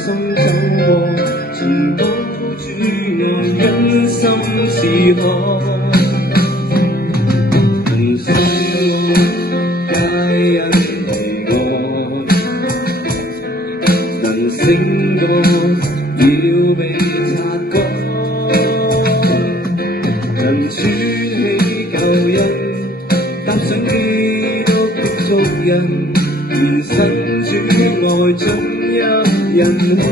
心走過，重蹈主愛，因心似海。人生路皆因離愛，能醒覺要被察覺，能穿起舊印，踏上基督的足印，延伸主愛進入人海。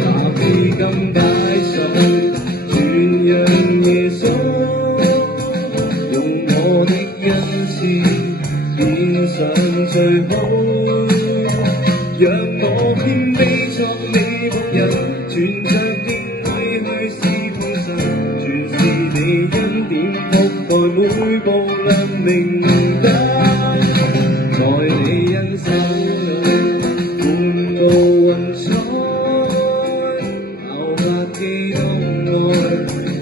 拿披金擺上，傳揚耶穌，用我的恩賜獻上最好。讓我謙卑作你僕人，存着敬畏去侍奉神，全是你恩典覆蓋每步亮明燈。在你恩手裏滿布雲彩，效法基督愛，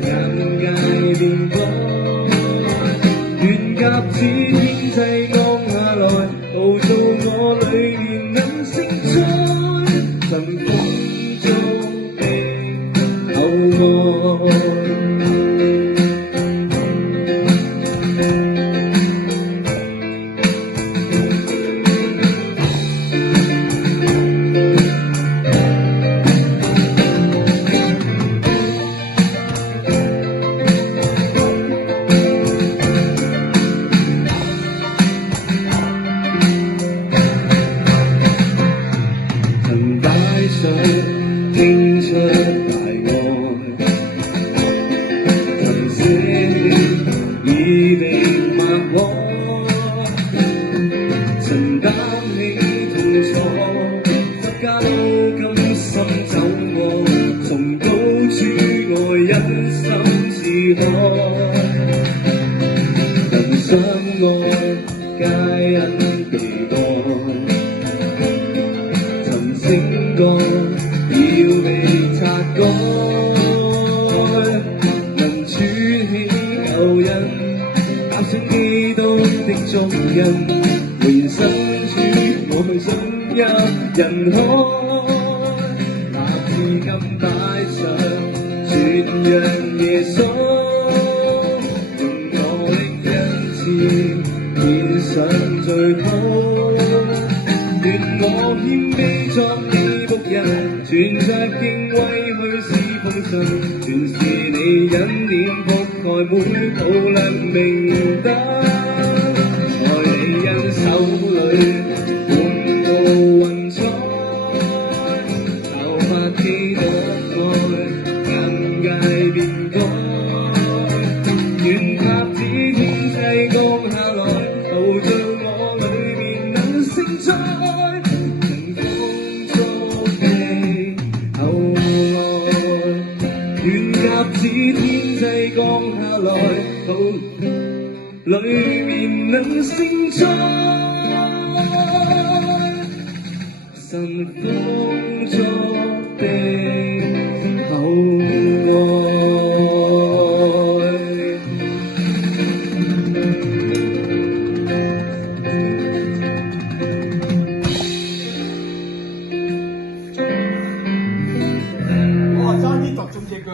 眼界變改。願鴿子天際降下來，陶造我裏面能勝災，神豐足的厚愛。傾出大愛，曾捨棄已被抹開，曾擔起痛楚，十架都甘心走過，重蹈主愛，因心似海。人相愛皆因被愛，曾醒覺要被察覺，能穿起舊印，踏上基督的足印，延伸主愛進入人海。拿披金擺上，傳揚耶穌，用我的恩賜獻上最好。願我謙卑作你僕人，存着敬畏去侍奉神，全是你恩典覆蓋每步亮明燈。在你恩手裏滿布雲彩，效法基督愛，眼界變改。願鴿子天際降下來，陶造我裏面能勝災。願鴿子天際降下來，裏面能勝災。神豐足的厚愛。我爭啲揼中隻腳。